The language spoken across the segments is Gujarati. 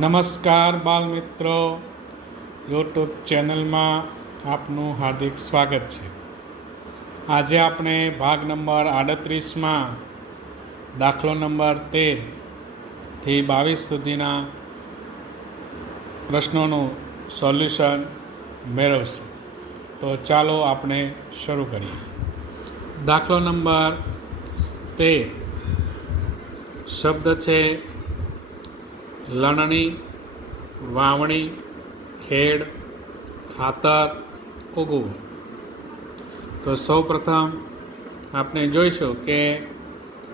નમસ્કાર બાળ મિત્રો, યુટ્યુબ ચેનલમાં આપનું હાર્દિક સ્વાગત છે. આજે આપણે ભાગ નંબર 38માં દાખલો નંબર 13થી 22 સુધીના પ્રશ્નોનું સોલ્યુશન મેળવશું. તો ચાલો આપણે શરૂ કરીએ. દાખલો નંબર 13 શબ્દ છે લણણી, વાવણી, ખેડ, ખાતર, ઉગવું. તો સૌપ્રથમ આપણે જોઈશું કે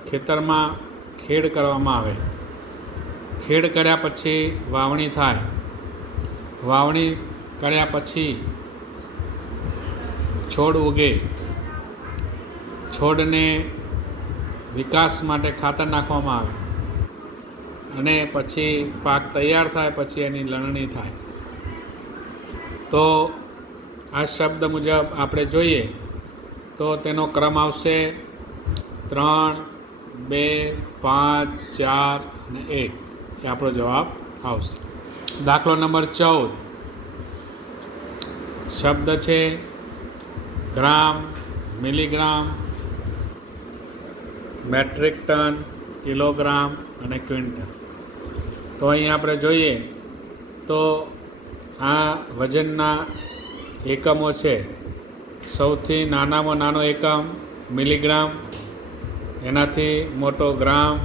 ખેતરમાં ખેડ કરવામાં આવે. ખેડ કર્યા પછી વાવણી થાય. વાવણી કર્યા પછી છોડ ઉગે. છોડને વિકાસ માટે ખાતર નાખવામાં આવે અને પછી પાક તૈયાર થાય પછી એની લણણી થાય. તો આ શબ્દ મુજબ આપણે જોઈએ તો તેનો ક્રમ આવશે 3, 2, 5, 4 અને 1 એ આપણો જવાબ આવશે. દાખલો નંબર 14 શબ્દ છે ગ્રામ, મિલીગ્રામ, મેટ્રિક ટન, કિલોગ્રામ અને ક્વિન્ટલ. તો અહીં આપણે જોઈએ તો આ વજનના એકમો છે. સૌથી નાનામાં નાનો એકમ મિલીગ્રામ, એનાથી મોટો ગ્રામ,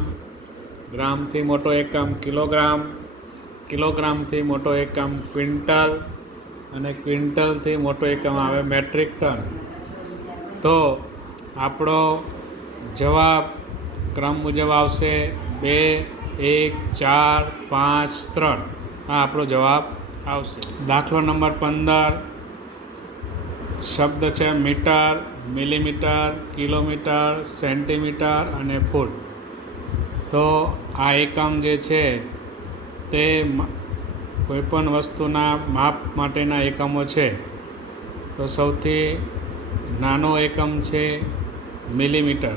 ગ્રામથી મોટો એકમ કિલોગ્રામ, કિલોગ્રામથી મોટો એકમ ક્વિન્ટલ અને ક્વિન્ટલથી મોટો એકમ આવે મેટ્રિક ટન. તો આપણો જવાબ ક્રમ મુજબ આવશે 2, 1, 4, 5, 3. આ આપણો જવાબ આવશે. દાખલો નંબર 15 શબ્દ છે મીટર, મિલીમીટર, કિલોમીટર, સેન્ટીમીટર અને ફૂટ. તો આ એકમ જે છે તે કોઈપણ વસ્તુના માપ માટેના એકમો છે. તો સૌથી નાનો એકમ છે મિલીમીટર,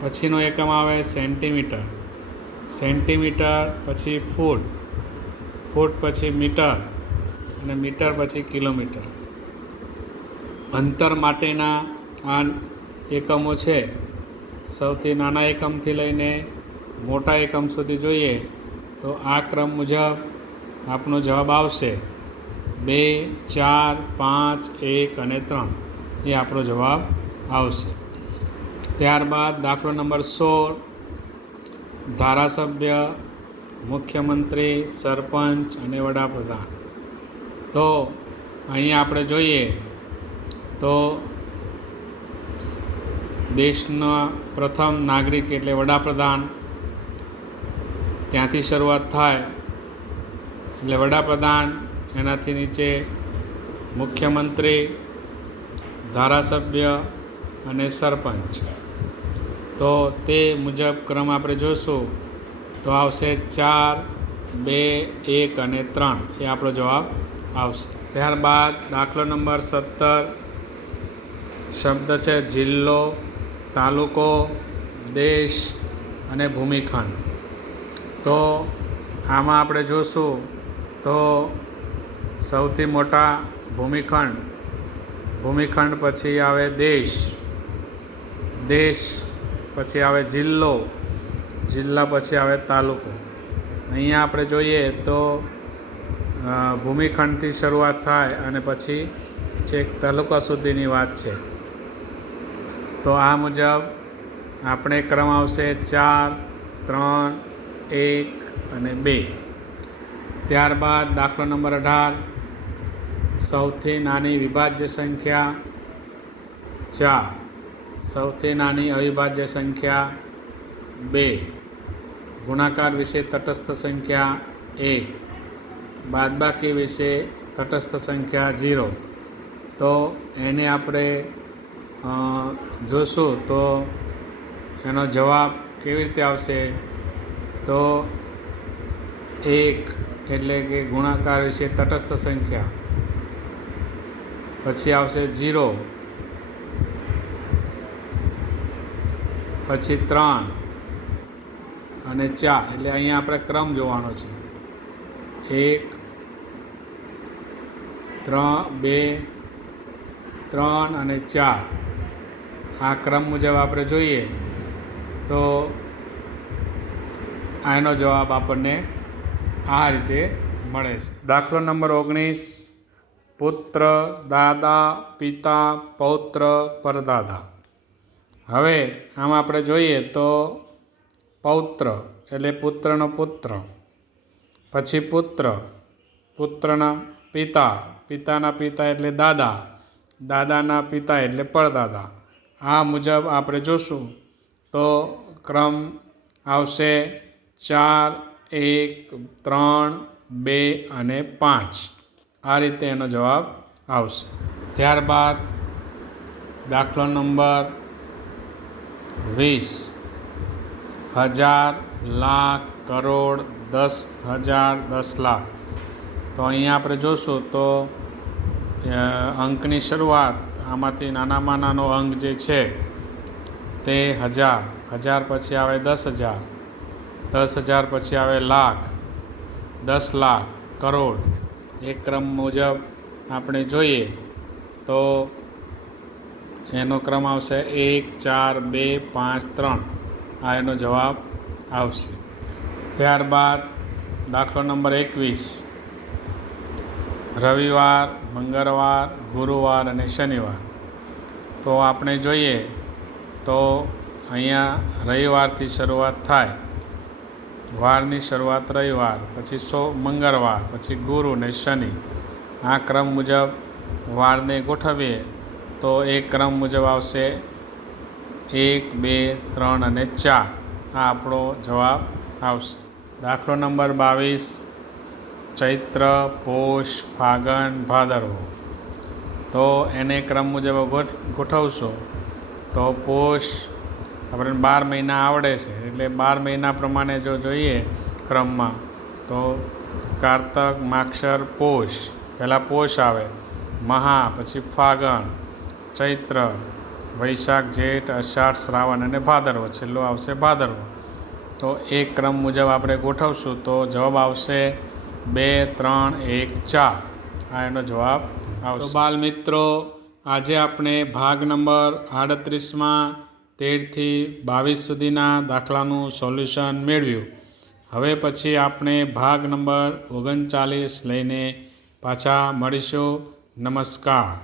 પછીનો એકમ આવે સેન્ટીમીટર, સેન્ટીમીટર પછી ફૂટ, ફૂટ પછી મીટર અને મીટર પછી કિલોમીટર. અંતર માટેના આ એકમો છે. સૌથી નાના એકમથી લઈને મોટા એકમ સુધી જોઈએ તો આ ક્રમ મુજબ આપનો જવાબ આવશે 2, 4, 5, 1 અને 3. એ આપણો જવાબ આવશે. ત્યારબાદ દાખલો નંબર 16 ધારાસભ્ય, મુખ્યમંત્રી, સરપંચ અને વડાપ્રધાન. તો અહીંયા આપણે જોઈએ તો દેશના પ્રથમ નાગરિક એટલે વડાપ્રધાન, ત્યાંથી શરૂઆત થાય એટલે વડાપ્રધાન, એનાથી નીચે મુખ્યમંત્રી, ધારાસભ્ય અને સરપંચ. તો તે મુજબ ક્રમ આપણે જોઈશું તો આવશે 4, 2, 1 અને 3. એ આપણો જવાબ આવશે. ત્યારબાદ દાખલો નંબર 17 શબ્દ છે જિલ્લો, તાલુકો, દેશ અને ભૂમિખંડ. તો આમાં આપણે જોઈશું તો સૌથી મોટા ભૂમિખંડ, ભૂમિખંડ પછી આવે દેશ, દેશ પછી આવે જિલ્લો, જિલ્લા પછી આવે તાલુકો. અહીંયા આપણે જોઈએ તો ભૂમિખંડથી શરૂઆત થાય અને પછી છેક તાલુકા સુધીની વાત છે. તો આ મુજબ આપણે ક્રમ આવશે 4, 3, 1 અને 2. ત્યારબાદ દાખલો નંબર 18 સૌથી નાની વિભાજ્ય સંખ્યા 4, સૌથી નાની અવિભાજ્ય સંખ્યા 2, ગુણાકાર વિશે તટસ્થ સંખ્યા 1, બાદબાકી વિશે તટસ્થ સંખ્યા 0. તો એને આપણે જોશું તો એનો જવાબ કેવી રીતે આવશે તો 1 એટલે કે ગુણાકાર વિશે તટસ્થ સંખ્યા, પછી આવશે 0, પછી 3, અને 4 એટલે અહીંયા આપણે ક્રમ જોવાનો છે 1 3 2 3 અને 4 આ ક્રમ મુજબ આપણે જોઈએ તો આનો જવાબ આપણને આ રીતે મળે છે. દાખલો નંબર 19 પુત્ર દાદા પિતા પૌત્ર પરદાદા. હવે આમાં આપણે જોઈએ તો પૌત્ર એટલે પુત્રનો પુત્ર, પછી પુત્ર, પુત્રના પિતા, પિતાના પિતા એટલે દાદા, દાદાના પિતા એટલે પરદાદા. આ મુજબ આપણે જોશું તો ક્રમ આવશે 4 1 3 2 અને 5. આ રીતે એનો જવાબ આવશે. ત્યારબાદ દાખલો નંબર 20 હજાર લાખ કરોડ 10,000 10 લાખ. તો અહીંયા આપણે જોશું તો અંકની શરૂઆત આમાંથી નાનામાં નાનો અંક જે છે તે 1000, 1000 પછી આવે 10,000, 10,000 પછી આવે લાખ, 10 લાખ, કરોડ. એ ક્રમ મુજબ આપણે જોઈએ તો એનો ક્રમ આવશે 1 4 2 5 3. આ એનો જવાબ આવશે. ત્યારબાદ દાખલો નંબર 21 રવિવાર, મંગળવાર, ગુરુવાર અને શનિવાર. તો આપણે જોઈએ તો અહીંયા રવિવારથી શરૂઆત થાય, વારની શરૂઆત રવિવાર, પછી મંગળવાર, પછી ગુરુ ને શનિ. આ ક્રમ મુજબ વારને ગોઠવીએ તો એ ક્રમ મુજબ આવશે 1 2 3 અને 4. આ આપણો જવાબ આવશે. દાખલો નંબર 22 ચૈત્ર પોષ ફાગણ ભાદરવો. તો એને ક્રમ મુજબ ગોઠવશું તો પોષ આપણને 12 મહિના આવડે છે એટલે 12 મહિના પ્રમાણે જો જોઈએ ક્રમમાં તો કારતક માગશર પોષ, પહેલાં પોષ આવે, મહા, પછી ફાગણ, ચૈત્ર, વૈશાખ જેઠ અષાઢ શ્રાવણ અને ભાદરવો, છેલ્લો આવશે ભાદરવો. તો એ ક્રમ મુજબ આપણે ગોઠવશું તો જવાબ આવશે 2 3 1 4. આ એનો જવાબ આવશે. તો બાલ મિત્રો, આજે આપણે ભાગ નંબર 38માં 13 થી 22 સુધીના દાખલાનું સોલ્યુશન મેળવ્યું. હવે પછી આપણે ભાગ નંબર 39 લઈને પાછા મળીશું. નમસ્કાર.